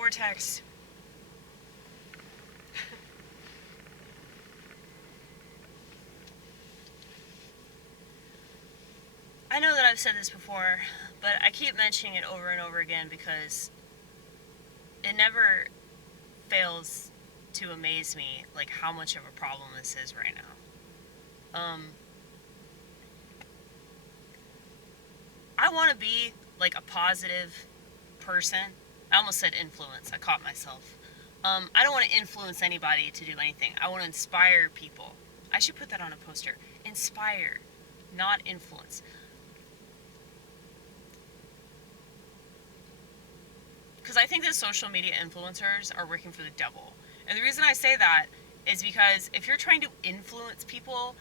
vortex. I know that I've said this before, but I keep mentioning it over and over again because it never fails to amaze me, like, how much of a problem this is right now. I want to be, like, a positive person. I almost said influence. I caught myself. I don't want to influence anybody to do anything. I want to inspire people. I should put that on a poster. Inspire, not influence. Because I think that social media influencers are working for the devil. And the reason I say that is because if you're trying to influence people,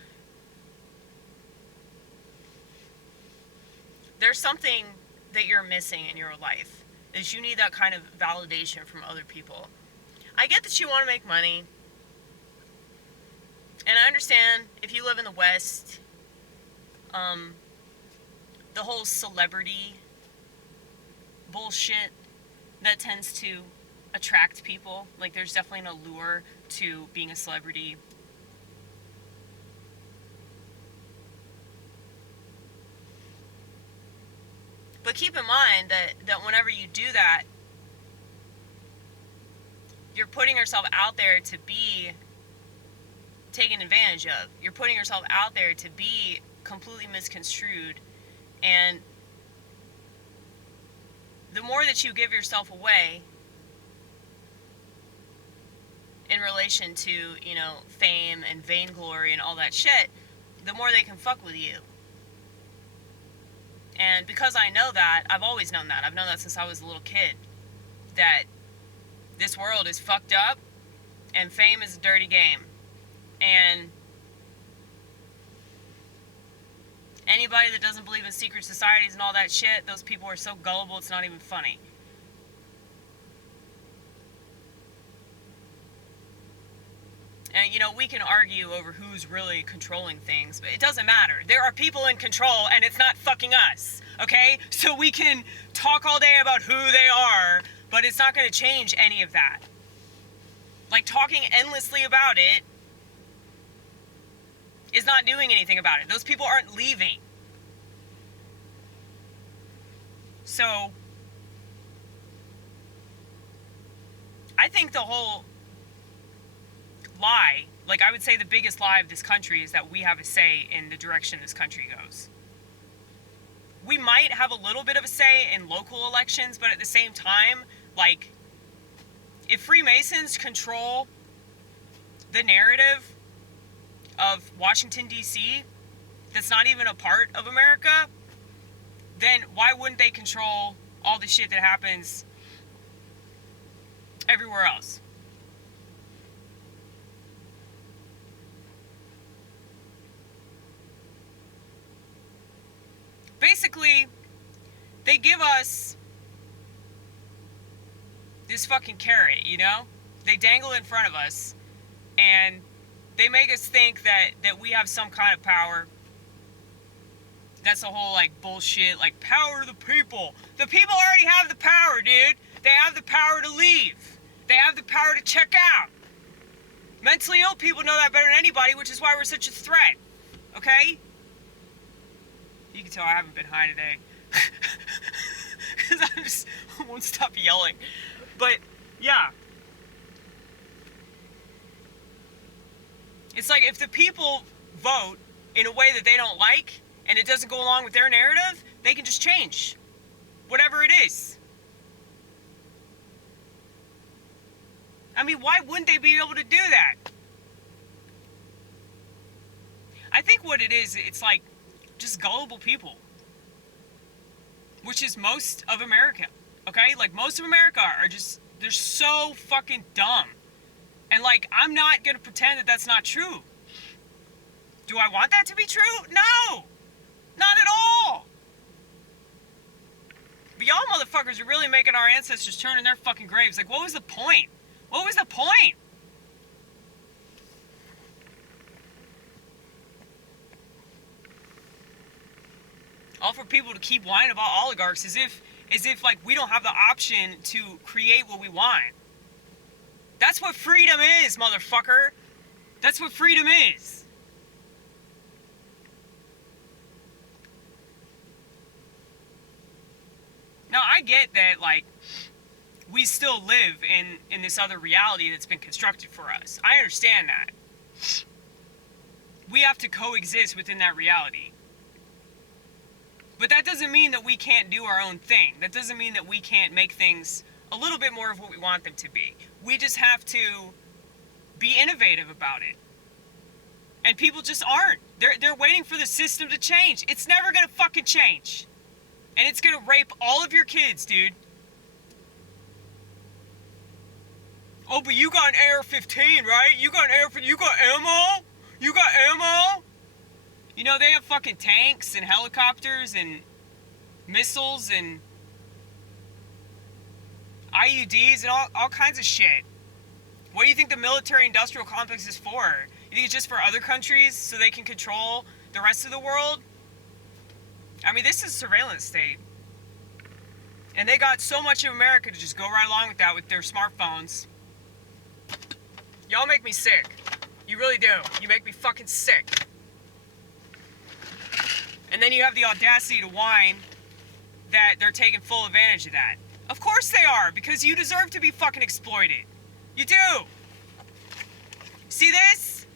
there's something that you're missing in your life. Is you need that kind of validation from other people. I get that you want to make money. And I understand if you live in the West, the whole celebrity bullshit that tends to attract people. Like, there's definitely an allure to being a celebrity. But keep in mind that whenever you do that, you're putting yourself out there to be taken advantage of. You're putting yourself out there to be completely misconstrued. And the more that you give yourself away in relation to, you know, fame and vainglory and all that shit, the more they can fuck with you. And because I know that, I've always known that. I've known that since I was a little kid. That this world is fucked up and fame is a dirty game. And anybody that doesn't believe in secret societies and all that shit, those people are so gullible it's not even funny. And, you know, we can argue over who's really controlling things, but it doesn't matter. There are people in control, and it's not fucking us, okay? So we can talk all day about who they are, but it's not going to change any of that. Like, talking endlessly about it is not doing anything about it. Those people aren't leaving. So, I think the whole lie, like, I would say the biggest lie of this country is that we have a say in the direction this country goes. We might have a little bit of a say in local elections, but at the same time, like, if Freemasons control the narrative of Washington, D.C., that's not even a part of America, then why wouldn't they control all the shit that happens everywhere else? Basically, they give us this fucking carrot, you know? They dangle it in front of us, and they make us think that we have some kind of power. That's the whole, like, bullshit, like, power to the people. The people already have the power, dude. They have the power to leave. They have the power to check out. Mentally ill people know that better than anybody, which is why we're such a threat. Okay? You can tell I haven't been high today. Because I won't stop yelling. But, yeah. It's like, if the people vote in a way that they don't like, and it doesn't go along with their narrative, they can just change whatever it is. I mean, why wouldn't they be able to do that? I think what it is, it's like just gullible people, which is most of America, okay? Like, most of America are just, they're so fucking dumb. And, like, I'm not gonna pretend that that's not true. Do I want that to be true? No! Not at all! But y'all motherfuckers are really making our ancestors turn in their fucking graves. Like, what was the point? What was the point? All for people to keep whining about oligarchs as if As if, like, we don't have the option to create what we want. That's what freedom is, motherfucker. That's what freedom is. Now, I get that, like, we still live in this other reality that's been constructed for us. I understand that. We have to coexist within that reality. But that doesn't mean that we can't do our own thing. That doesn't mean that we can't make things a little bit more of what we want them to be. We just have to be innovative about it. And people just aren't. They're waiting for the system to change. It's never gonna fucking change. And it's gonna rape all of your kids, dude. Oh, but you got an AR-15, right? You got an AR-15, you got ammo? You got ammo? You know, they have fucking tanks and helicopters and missiles and IUDs and all kinds of shit. What do you think the military-industrial complex is for? You think it's just for other countries so they can control the rest of the world? I mean, this is a surveillance state. And they got so much of America to just go right along with that with their smartphones. Y'all make me sick. You really do. You make me fucking sick. And then you have the audacity to whine that they're taking full advantage of that. Of course they are, because you deserve to be fucking exploited. You do. See this?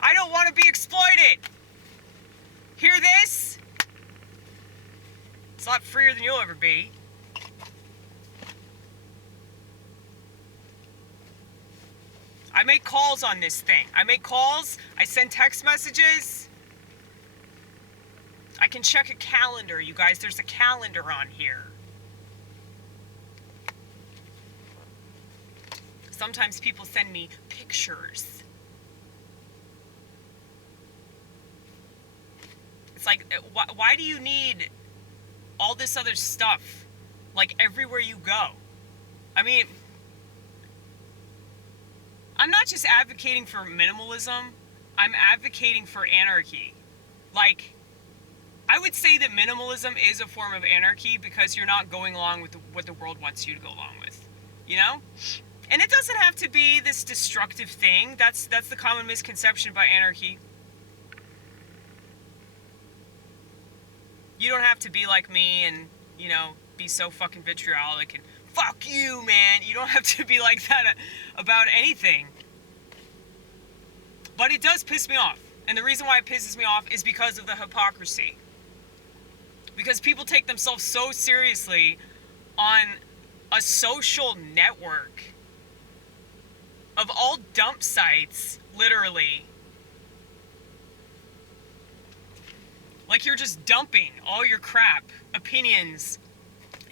I don't want to be exploited. Hear this? It's a lot freer than you'll ever be. I make calls on this thing. I make calls. I send text messages. I can check a calendar, you guys. There's a calendar on here. Sometimes people send me pictures. It's like, why do you need all this other stuff, like, everywhere you go? I mean, I'm not just advocating for minimalism, I'm advocating for anarchy. Like, I would say that minimalism is a form of anarchy because you're not going along with what the world wants you to go along with, you know? And it doesn't have to be this destructive thing. That's the common misconception about anarchy. You don't have to be like me and, you know, be so fucking vitriolic and fuck you, man. You don't have to be like that about anything. But it does piss me off. And the reason why it pisses me off is because of the hypocrisy. Because people take themselves so seriously on a social network of all dump sites, literally. Like you're just dumping all your crap opinions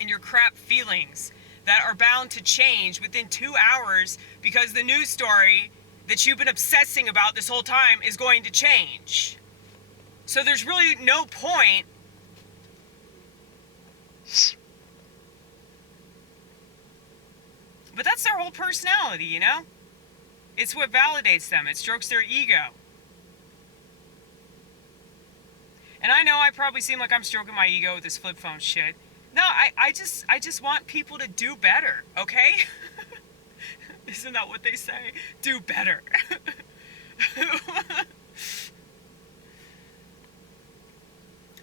and your crap feelings that are bound to change within 2 hours because the news story that you've been obsessing about this whole time is going to change. So there's really no point but that's their whole personality, you know? It's what validates them. It strokes their ego. And I know I probably seem like I'm stroking my ego with this flip phone shit. No, I just want people to do better, okay? Isn't that what they say? Do better.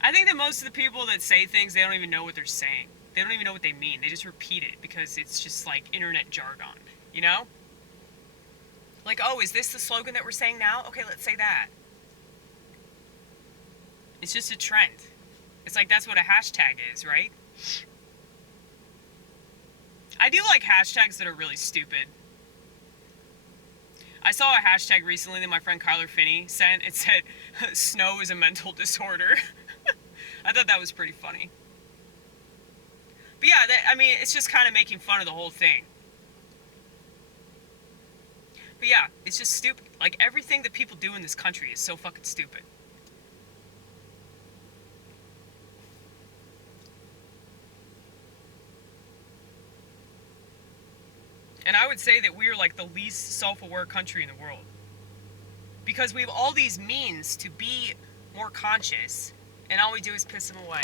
I think that most of the people that say things, they don't even know what they're saying. They don't even know what they mean. They just repeat it because it's just like internet jargon, you know? Like, oh, is this the slogan that we're saying now? Okay, let's say that. It's just a trend. It's like that's what a hashtag is, right? I do like hashtags that are really stupid. I saw a hashtag recently that my friend Kyler Finney sent. It said, snow is a mental disorder. I thought that was pretty funny. But yeah, I mean, it's just kind of making fun of the whole thing. But yeah, it's just stupid. Like, everything that people do in this country is so fucking stupid. And I would say that we are like the least self-aware country in the world. Because we have all these means to be more conscious, and all we do is piss them away.